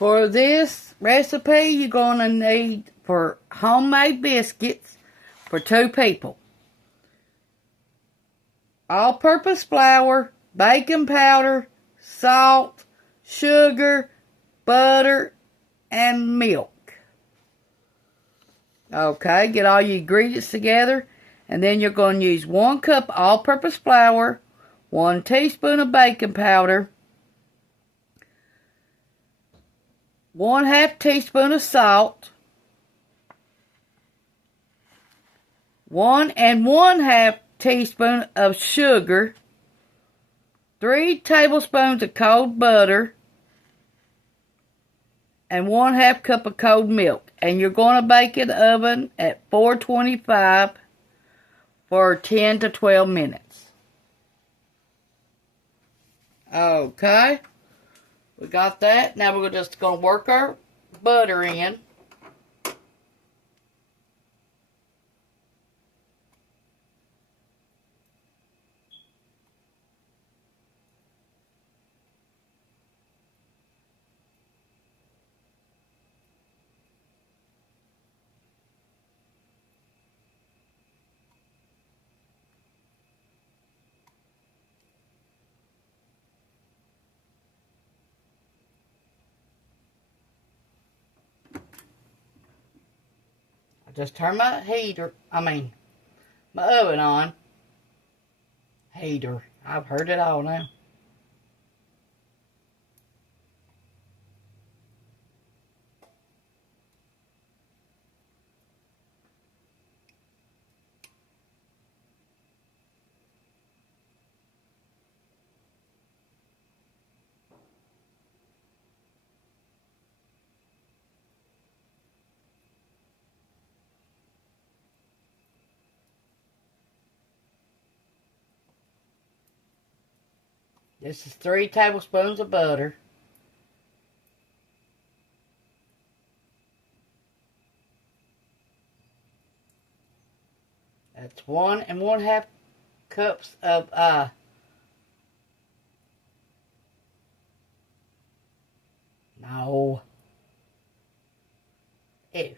For this recipe, you're going to need for homemade biscuits for 2 people. All-purpose flour, baking powder, salt, sugar, butter, and milk. Okay, get all your ingredients together. And then you're going to use 1 cup all-purpose flour, 1 teaspoon of baking powder, 1/2 teaspoon of salt, 1 1/2 teaspoon of sugar, 3 tablespoons of cold butter, and 1/2 cup of cold milk. And you're going to bake in the oven at 425 for 10 to 12 minutes. Okay. We got that. Now we're just going to work our butter in. I just turned my my oven on. Heater. I've heard it all now. This is 3 tablespoons of butter. That's 1 1/2 cups of no. Ew.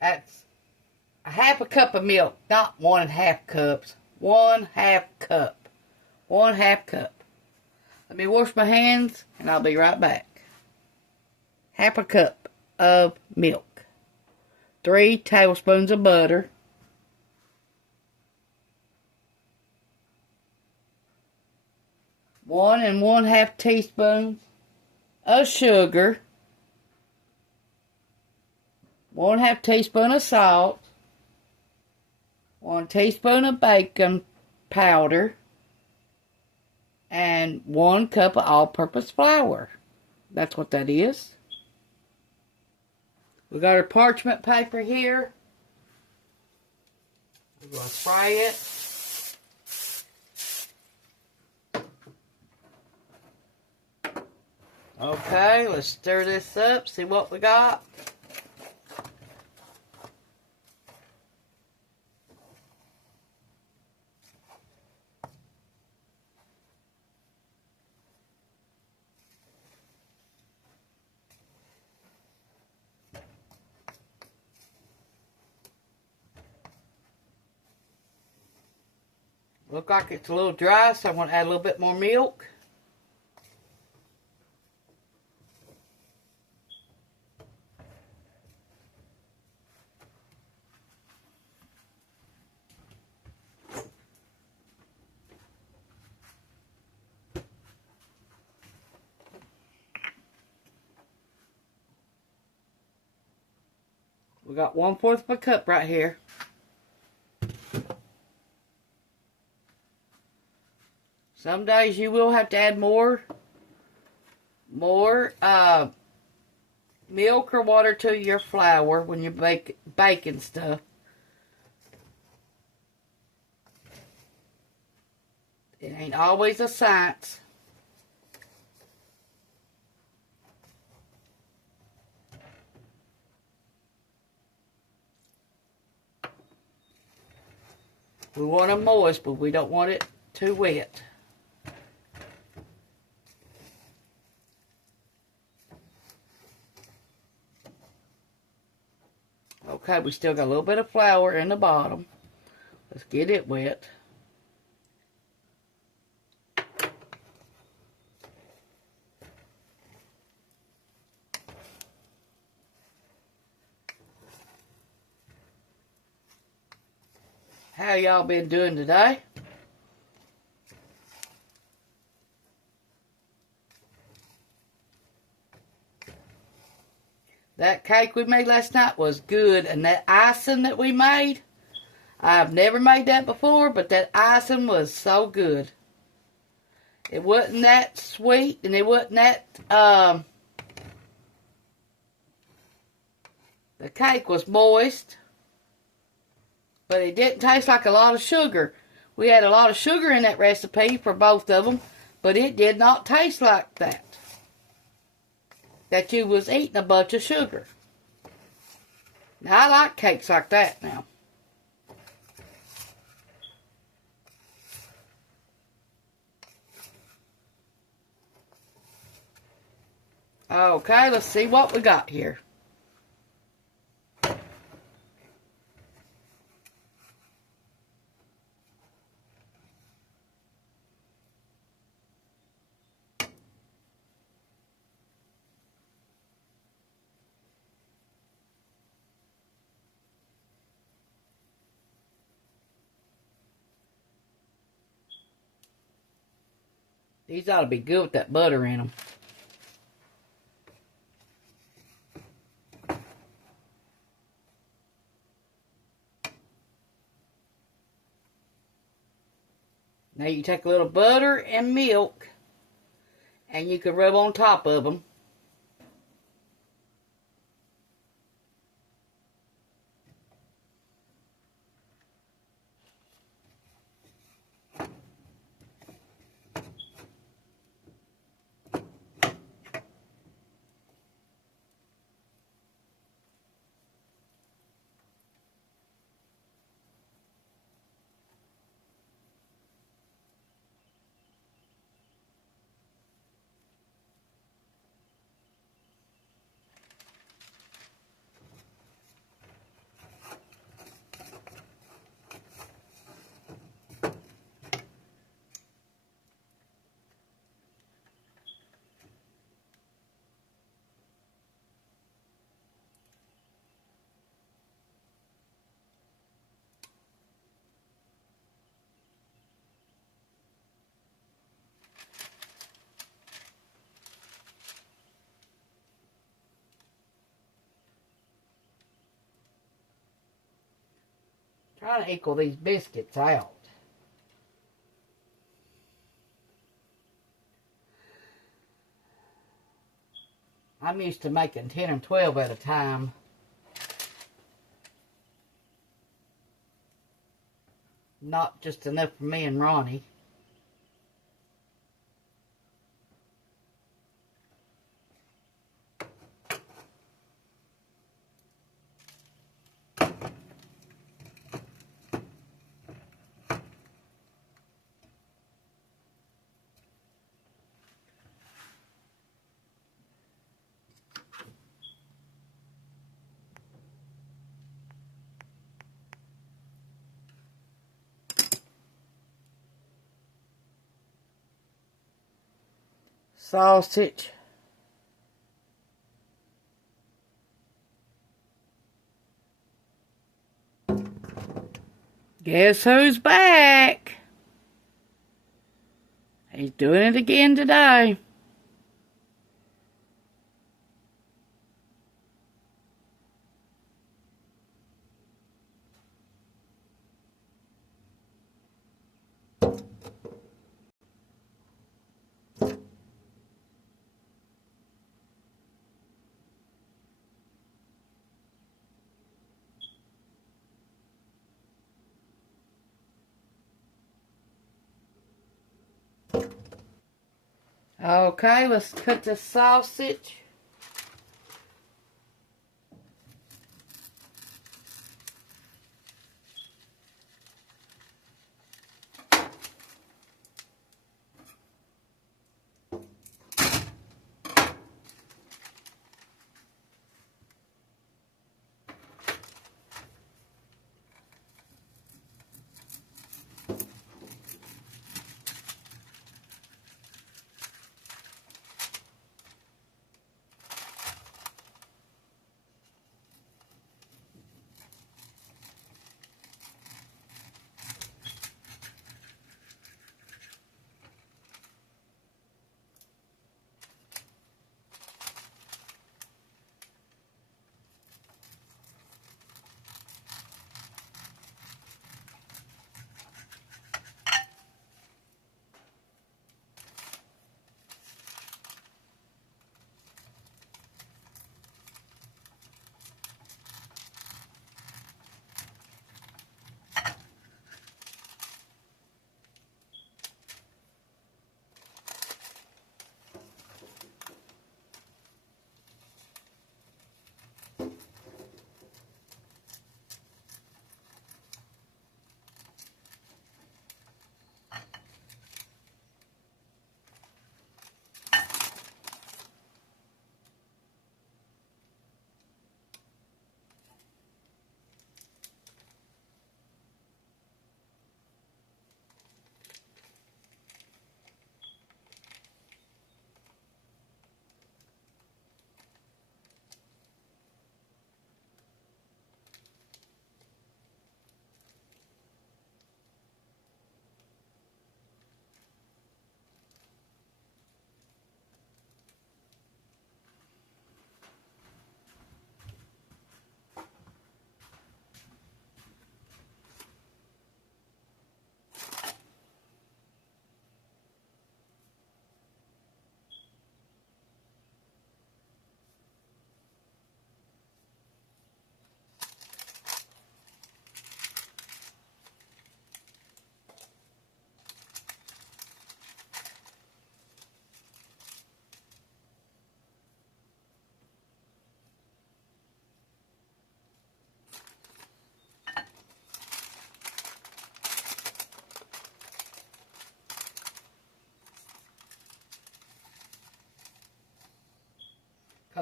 That's 1/2 cup of milk, not 1 1/2 cups. 1/2 cup. 1/2 cup. Let me wash my hands and I'll be right back. 1/2 cup of milk. 3 tablespoons of butter. 1 1/2 teaspoons of sugar. 1/2 teaspoon of salt. 1 teaspoon of baking powder. And 1 cup of all-purpose flour. That's what that is. We got our parchment paper here. We're going to spray it. Okay, let's stir this up, see what we got. Look like it's a little dry, so I'm going to add a little bit more milk. We got 1/4 of a cup right here. Some days you will have to add more milk or water to your flour when you're baking stuff. It ain't always a science. We want it moist, but we don't want it too wet. Okay, we still got a little bit of flour in the bottom. Let's get it wet. How y'all been doing today? That cake we made last night was good, and that icing that we made, I've never made that before, but that icing was so good. It wasn't that sweet, and it wasn't that, the cake was moist, but it didn't taste like a lot of sugar. We had a lot of sugar in that recipe for both of them, but it did not taste like that. That you was eating a bunch of sugar. Now, I like cakes like that now. Okay, let's see what we got here. These ought to be good with that butter in them. Now you take a little butter and milk, and you can rub on top of them. Trying to equal these biscuits out. I'm used to making 10 or 12 at a time. Not just enough for me and Ronnie. Sausage. Guess who's back? He's doing it again today. Okay, let's cut the sausage.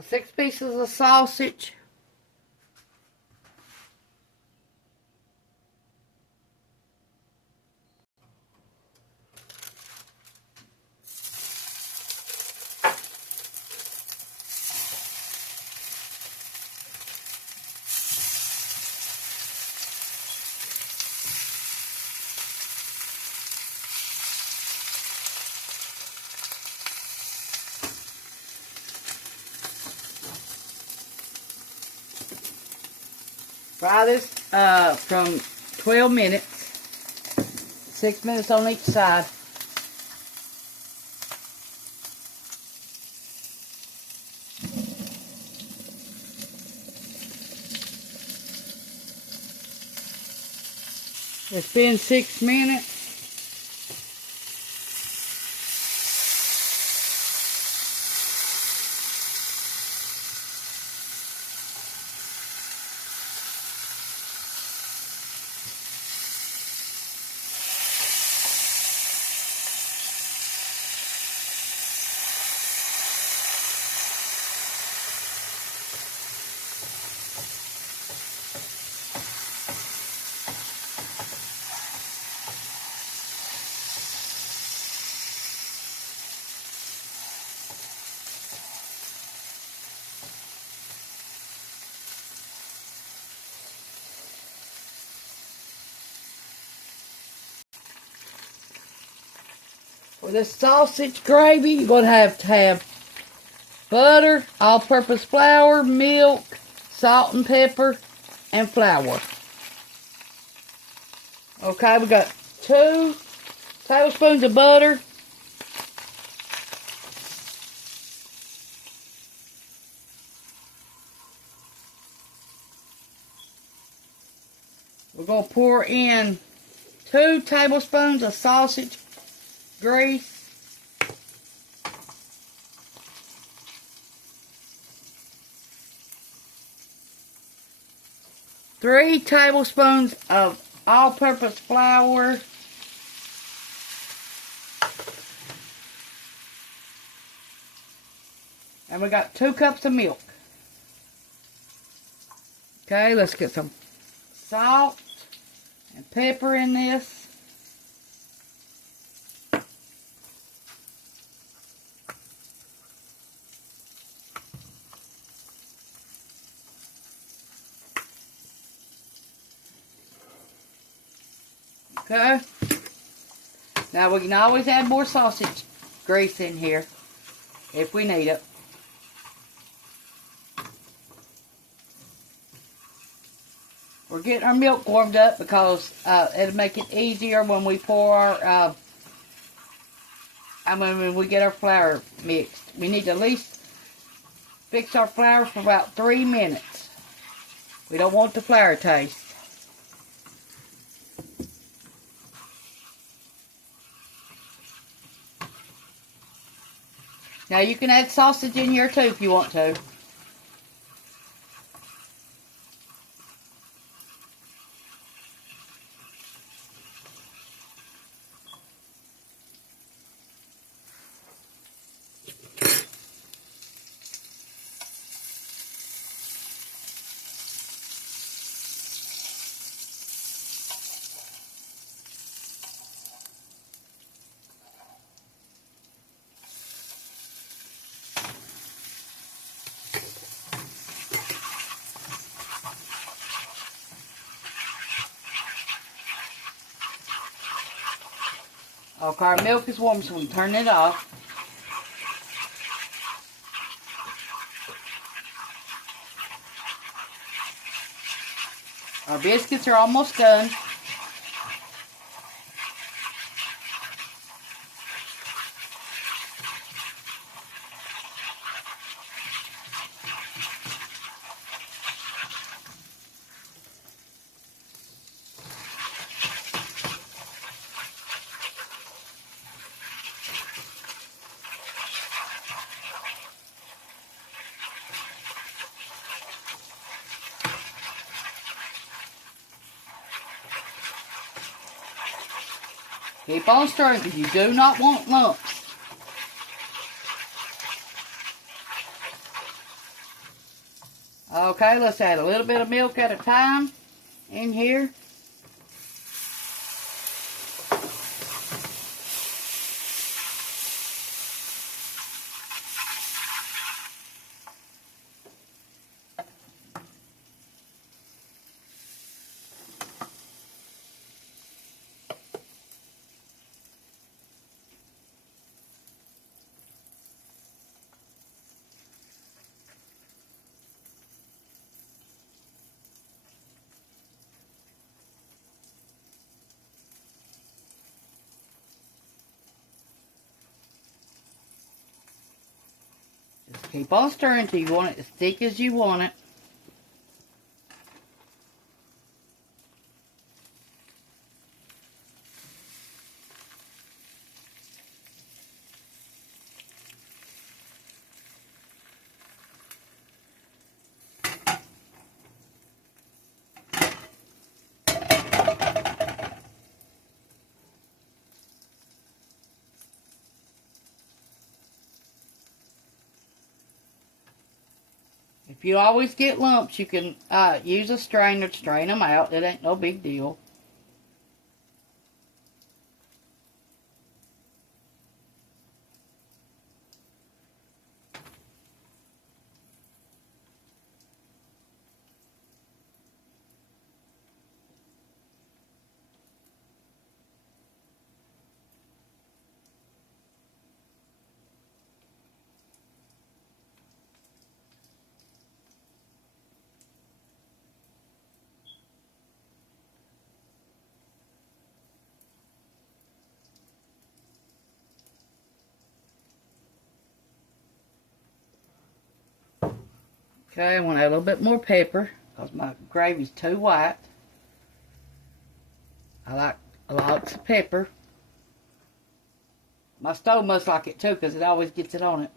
6 pieces of sausage. Fry this from 12 minutes, 6 minutes on each side. It's been 6 minutes. For this sausage gravy, you're going to have butter, all-purpose flour, milk, salt and pepper, and flour. Okay, we got 2 tablespoons of butter. We're going to pour in 2 tablespoons of sausage grease. Three tablespoons of all-purpose flour. And we got 2 cups of milk. Okay, let's get some salt and pepper in this. Okay. Now we can always add more sausage grease in here if we need it. We're getting our milk warmed up because it'll make it easier when we pour our, when we get our flour mixed. We need to at least fix our flour for about 3 minutes. We don't want the flour taste. Now you can add sausage in here too if you want to. Okay, our milk is warm, so we can turn it off. Our biscuits are almost done. Keep on stirring because you do not want lumps. Okay, let's add a little bit of milk at a time in here. Just keep on stirring until you want it as thick as you want it. If you always get lumps, you can use a strainer to strain them out. It ain't no big deal. Okay, I want to add a little bit more pepper because my gravy's too white. I like lots of pepper. My stove must like it too because it always gets it on it.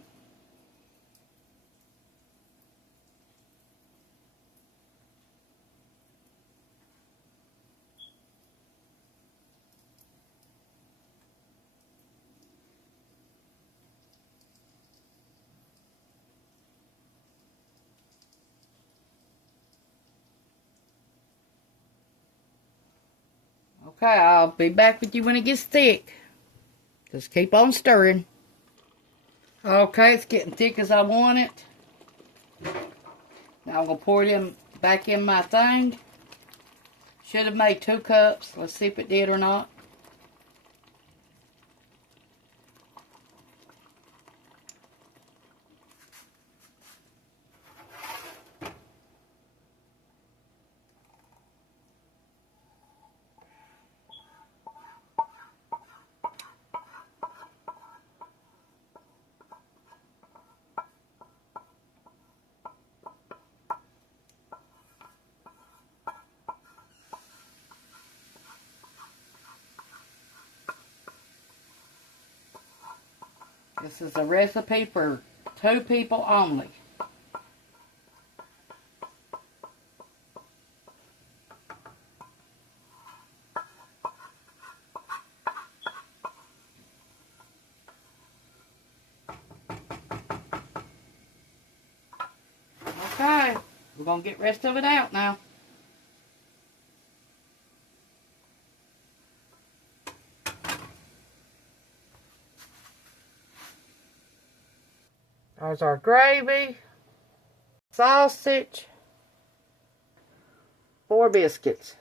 Okay, I'll be back with you when it gets thick. Just keep on stirring. Okay, it's getting thick as I want it. Now I'm going to pour it back in my thing. Should have made 2 cups. Let's see if it did or not. This is a recipe for 2 people only. Okay, we're going to get the rest of it out now. There's our gravy, sausage, 4 biscuits.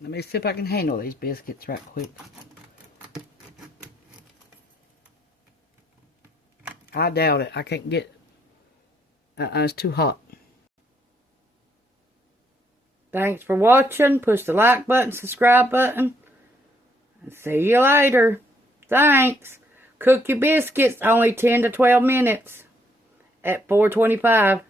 Let me see if I can handle these biscuits right quick. I doubt it. I can't get... it's too hot. Thanks for watching. Push the like button, subscribe button. And see you later. Thanks. Cook your biscuits only 10 to 12 minutes at 425.